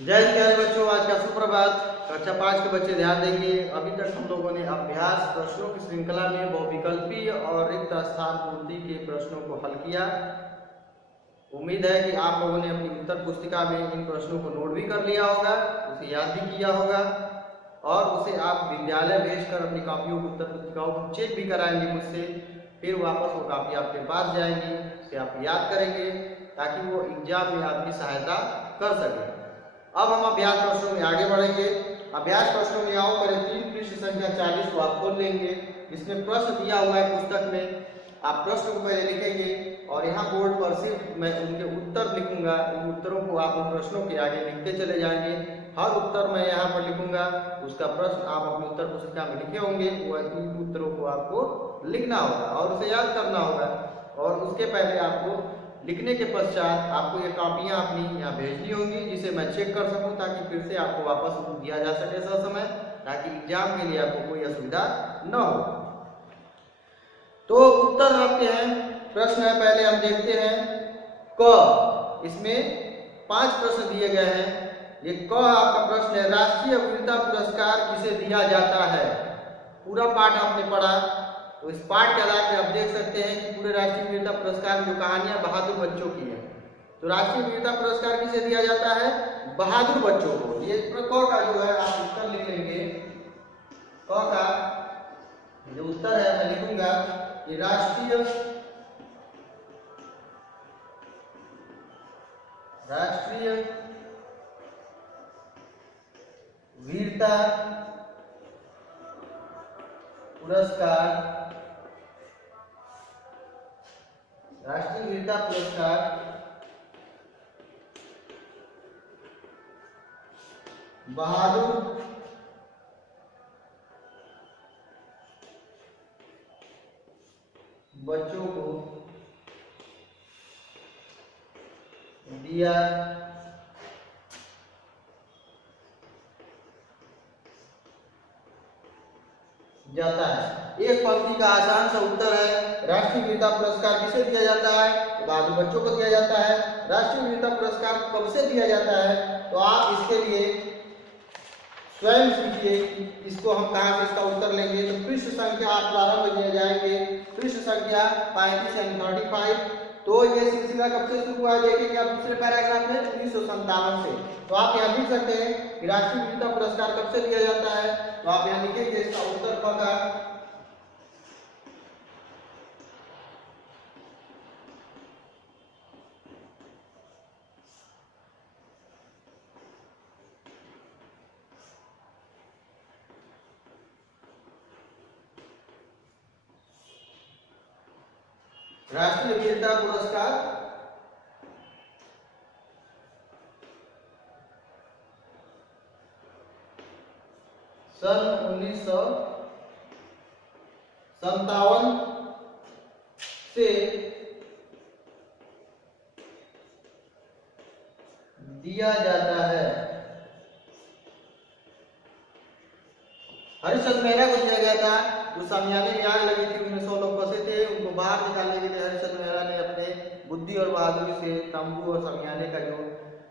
जय हिंद प्यारे बच्चों, आज का सुप्रभात। कक्षा 5 के बच्चे ध्यान देंगे। अभी तक हम लोगों ने अभ्यास प्रश्नों की श्रृंखला में बहुविकल्पी और रिक्त स्थान पूर्ति के प्रश्नों को हल किया। उम्मीद है कि आप लोगों ने अपनी उत्तर पुस्तिका में इन प्रश्नों को नोट भी कर लिया होगा, उसे याद भी किया होगा और उसे आप विद्यालय भेजकर अपनी कॉपियों को उत्तर पुस्तिकाओं को चेक भी कराएंगे मुझसे। फिर वापस वो कॉपी आपके पास जाएंगी, उसे आप याद करेंगे ताकि वो एग्जाम में आपकी सहायता कर सके। अब हम अभ्यास प्रश्नों में आगे बढ़ेंगे। अभ्यास प्रश्नों में आओ करें 3 पृष्ठ संख्या 40 को आप खोल लेंगे। इसमें प्रश्न दिया हुआ है पुस्तक में। आप प्रश्न को पहले लिखेंगे और यहाँ बोर्ड पर सिर्फ मैं उनके उत्तर लिखूंगा। उन उत्तरों को आप उन प्रश्नों के आगे लिखते चले जाएंगे। हर उत्तर मैं यहाँ पर लिखूंगा, उसका प्रश्न आप अपनी उत्तर पुस्तिका में लिखे होंगे। वह इन उत्तरों को आपको लिखना होगा और उसे याद करना होगा। और उसके पहले आपको लिखने के पश्चात आपको ये कॉपियां अपनी यहाँ भेजनी होंगी, जिसे मैं चेक कर सकूं ताकि फिर से आपको वापस दिया जा सके समय, ताकि एग्जाम के लिए आपको कोई असुविधा न हो। तो उत्तर आपके हैं। प्रश्न है, पहले हम देखते हैं क। इसमें 5 प्रश्न दिए गए हैं। ये क आपका प्रश्न है, राष्ट्रीय वीरता पुरस्कार किसे दिया जाता है। पूरा पाठ आपने पढ़ा, तो इस पाठ के आधार पर आप देख सकते हैं कि पूरे राष्ट्रीय वीरता पुरस्कार में जो कहानियां बहादुर बच्चों की है, तो राष्ट्रीय वीरता पुरस्कार किसे दिया जाता है, बहादुर बच्चों को। ये क का जो है आप उत्तर लिख लेंगे। क का जो उत्तर है मैं लिखूंगा कि राष्ट्रीय वीरता पुरस्कार, राष्ट्रीय वीरता पुरस्कार बहादुर बच्चों को दिया जाता है। एक पंक्ति का आसान सा उत्तर है, राष्ट्रीय वीरता पुरस्कार किसे दिया जाता है, बहादुर बच्चों को दिया जाता है। राष्ट्रीय वीरता पुरस्कार कब से दिया जाता है, तो आप इसके लिए स्वयं सीखिए। इसको हम कहां से इसका उत्तर लेंगे, तो पृष्ठ संख्या आप प्रारंभ में जाएंगे, पृष्ठ संख्या 35 यानी 35। तो ये सिलसिला कब से शुरू हुआ, देखेंगे आप दूसरे पैराग्राफ में 1957 से। तो आप यहाँ लिख सकते हैं कि राष्ट्रीय वीरता पुरस्कार कब से दिया जाता है, तो आप यहाँ लिखेंगे इसका उत्तर पका राष्ट्रीय वीरता पुरस्कार सन 1957 से दिया जाता है। हरिश्चंद्र मेहरा को दिया गया था, जो सामियाने में आग लगी थी, उनमें 100 लोग फंसे थे, उनको बाहर निकालने के लिए हरिश्चंद्र मेहरा ने अपने बुद्धि और बहादुरी से तंबू और सामियाने का जो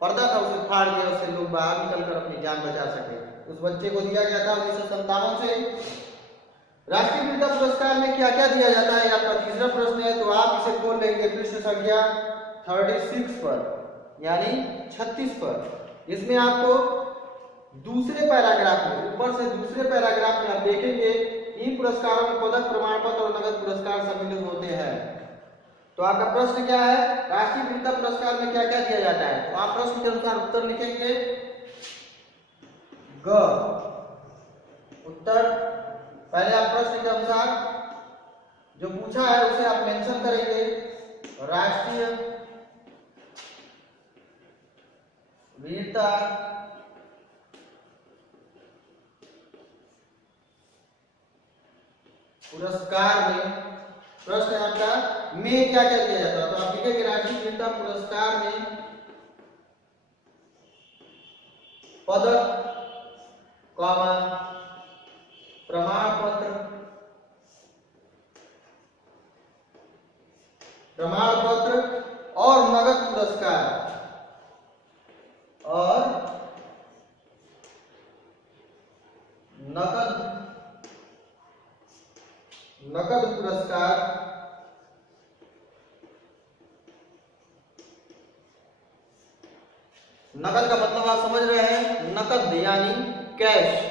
पर्दा था उसे फाड़ दिया, उससे लोग बाहर निकलकर अपनी जान बचा सके। उस बच्चे को दिया गया था 1957 से। राष्ट्रीय वीरता पुरस्कार में क्या क्या दिया जाता है, आपका तीसरा प्रश्न है। तो आप इसे खोल लेंगे पृष्ठ संख्या 36 पर यानी 36 पर। इसमें आपको दूसरे पैराग्राफ में, ऊपर से दूसरे पैराग्राफ में आप देखेंगे इन पुरस्कारों में पदक, प्रमाण पत्र और नगद पुरस्कार सम्मिलित होते हैं। तो आपका प्रश्न क्या है, राष्ट्रीय वीरता पुरस्कार में क्या क्या दिया जाता है। तो आप प्रश्न के अनुसार उत्तर लिखेंगे। ग उत्तर पहले आप प्रश्न के अनुसार जो पूछा है उसे आप मेंशन करेंगे। राष्ट्रीय वीरता पुरस्कार में, प्रश्न है आपका में क्या क्या दिया जाता है। तो आप लिखेंगे राष्ट्रीय वीरता पुरस्कार में पदक, प्रमाण पत्र और नगद पुरस्कार नकद पुरस्कार नकद का मतलब आप समझ रहे हैं, नकद यानी कैश,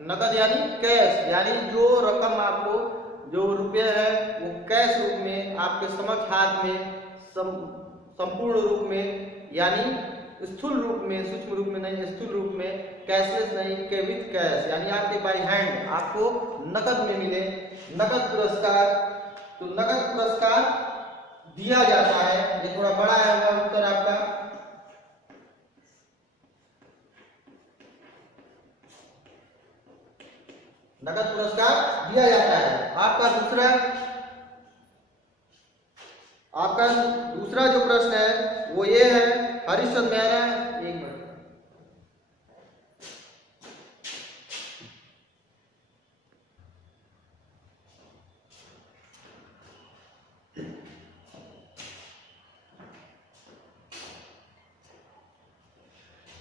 नकद यानी कैश, यानी जो रकम आपको, जो रुपये है वो कैश रूप में आपके समक्ष हाथ में संपूर्ण रूप में, यानी स्थूल रूप में, सूक्ष्म रूप में नहीं, स्थूल रूप में, कैशलेस नहीं, विथ कैश, यानी आपके बाई हैंड आपको नकद में मिले, नकद पुरस्कार। तो नकद पुरस्कार दिया जाता है, ये थोड़ा बड़ा है उत्तर आपका। नकद पुरस्कार दिया जाता है। आपका दूसरा जो प्रश्न है वो ये है, हरिश्चंद्र मेहरा, एक मिनट,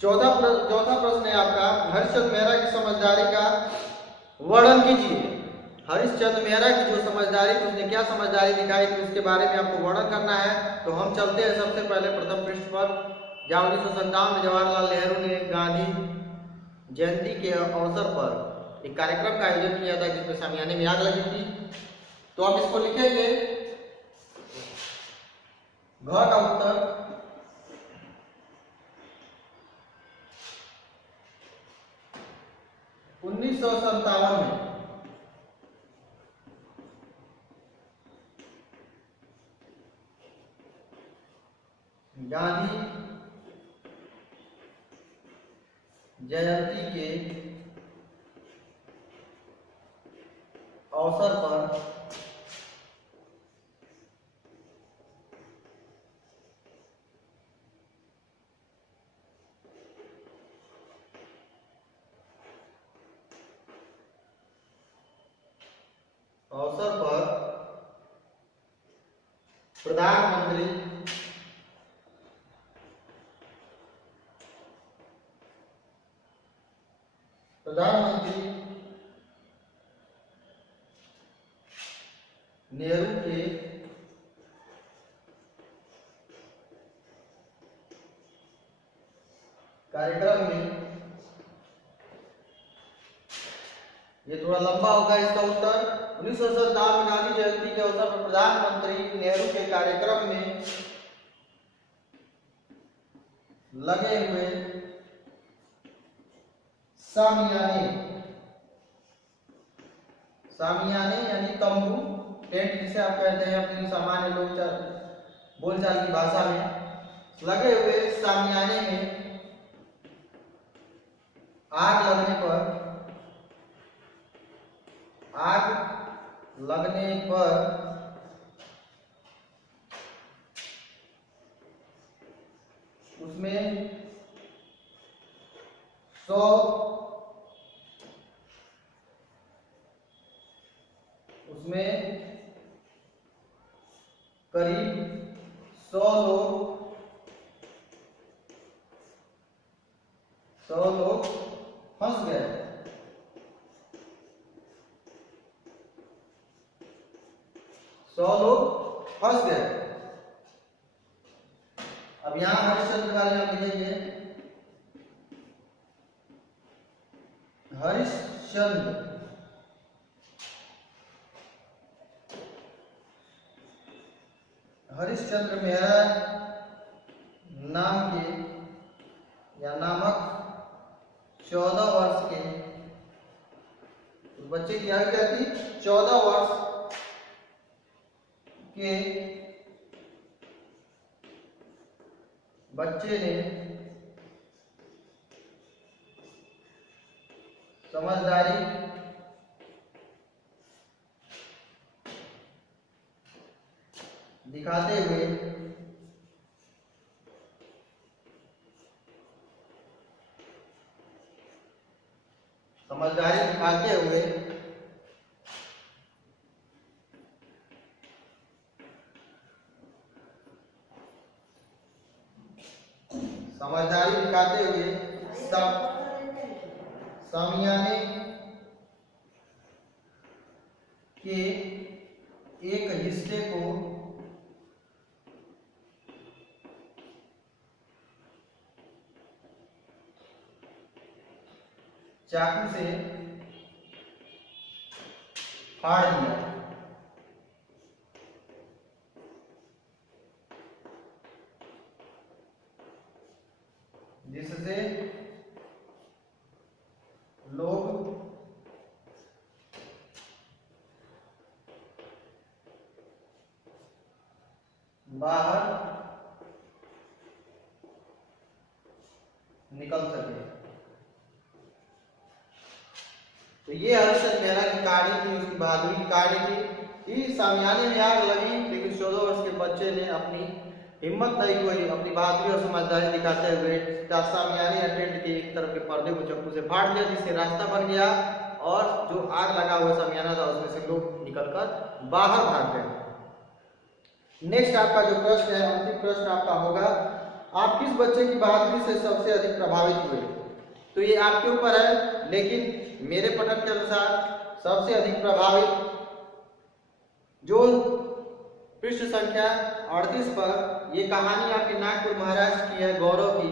चौथा प्रश्न है आपका, हरिश्चंद्र मेहरा की समझदारी का वर्णन कीजिए। हरिश्चंद्र मेहरा की जो समझदारी थी, उसने क्या समझदारी दिखाई थी, उसके बारे में आपको वर्णन करना है। तो हम चलते हैं सबसे पहले प्रथम पृष्ठ पर, जहाँ 1957 में जवाहरलाल नेहरू ने गांधी जयंती के अवसर पर एक कार्यक्रम का आयोजन किया था, जिसमें शामियाने में आग लगी थी। तो आप इसको लिखेंगे, घ का उत्तर 1957 में गांधी जयंती के अवसर पर प्रधानमंत्री नेहरू के कार्यक्रम में, ये थोड़ा लंबा होगा इसका उत्तर, 1957 में गांधी जयंती के अवसर पर प्रधानमंत्री नेहरू के कार्यक्रम में लगे हुए सामियाने यानी तंबू, टेंट जिसे आप कहते हैं अपनी सामान्य लोग बोलचाल की भाषा में, लगे हुए सामियाने में आग लगने पर उसमें 100 करीब 100 लोग फंस गए। अब यहां हरिश्चंद्र वाले हम लिखेंगे, हरिश्चंद्र मेहरा नाम के या नामक 14 वर्ष के उस बच्चे की आयु क्या थी, 14 वर्ष के बच्चे ने समझदारी दिखाते हुए सामियाने के एक हिस्से को चाकू से फाड़ दिया, जिससे लोग बाहर निकल सके। तो ये हर्षद मेहरा की कहानी थी, उसकी बहादुरी की कहानी थी। इस सामियाने में आग लगी, लेकिन 14 वर्ष के बच्चे ने अपनी हिम्मत नहीं खोई, अपनी बहादुरी और समझदारी दिखाते हुए सामियाने या टेंट के एक तरफ के पर्दे को चाकू से फाड़ दिया, जिससे रास्ता बन गया और जो आग लगा हुआ सामियाना था उसमें से लोग निकलकर बाहर भाग गए। नेक्स्ट आपका जो प्रश्न है, अंतिम प्रश्न आपका होगा, आप किस बच्चे की बहादुरी से सबसे अधिक प्रभावित हुए? तो ये आपके ऊपर है, लेकिन मेरे पठन के अनुसार सबसे अधिक प्रभावित जो पृष्ठ संख्या 38 पर ये कहानी आपके नागपुर महाराष्ट्र की है, गौरव की।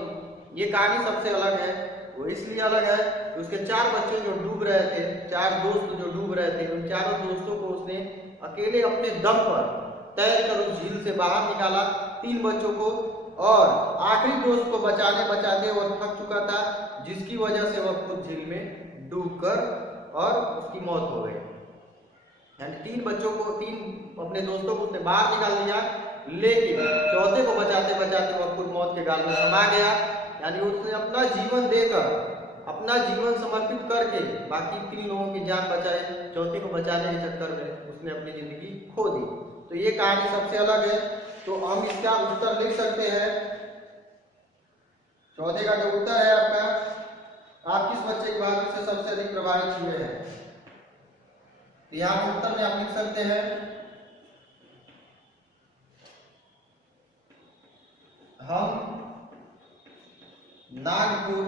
ये कहानी सबसे अलग है। वो इसलिए अलग है कि उसके 4 बच्चे जो डूब रहे थे, 4 दोस्त जो डूब रहे थे, उन चारों दोस्तों को उसने अकेले अपने दम पर तैरकर उस झील से बाहर निकाला, 3 बच्चों को, और आखिरी दोस्त को बचाते वो थक चुका था, जिसकी वजह से वह खुद झील में डूबकर और उसकी मौत हो गई। यानी 3 बच्चों को, 3 अपने दोस्तों को उसने बाहर निकाल दिया, लेकिन चौथे को बचाते वह खुद मौत के गाल में समा गया। यानी उसने अपना जीवन देकर, अपना जीवन समर्पित करके बाकी 3 लोगों की जान बचाई, चौथे को बचाने के चक्कर में उसने अपनी जिंदगी खो दी। तो ये कहानी सबसे अलग है। तो हम इसका उत्तर लिख सकते हैं। चौथे का जो उत्तर है आपका, आप किस बच्चे की बहादुरी से सबसे अधिक प्रभावित हुए हैं? तो यहाँ उत्तर में आप लिख सकते हैं, हम नागपुर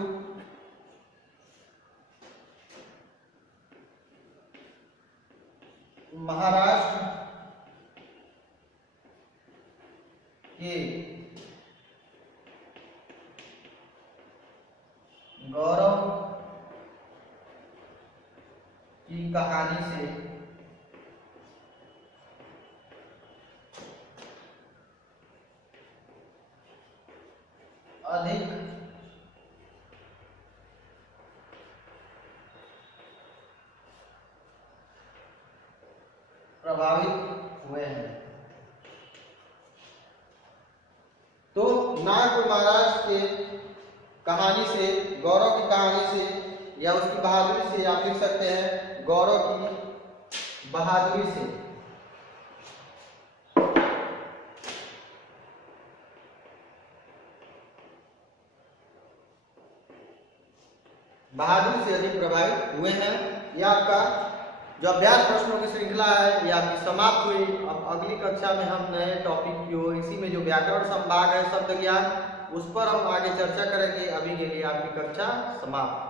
महाराष्ट्र के गौरव की कहानी से अधिक प्रभावित हुए हैं। तो नागपुर महाराष्ट्र के कहानी से, गौरव की कहानी से या उसकी बहादुरी से आप लिख सकते हैं गौरव की बहादुरी से। बहादुरी से अधिक प्रभावित हुए हैं। यह आपका जो अभ्यास प्रश्नों की श्रृंखला है, ये आपकी समाप्त हुई। अब अगली कक्षा में हम नए टॉपिक की ओर, इसी में जो व्याकरण संभाग है, शब्द ज्ञान, उस पर हम आगे चर्चा करेंगे। अभी के लिए आपकी कक्षा समाप्त।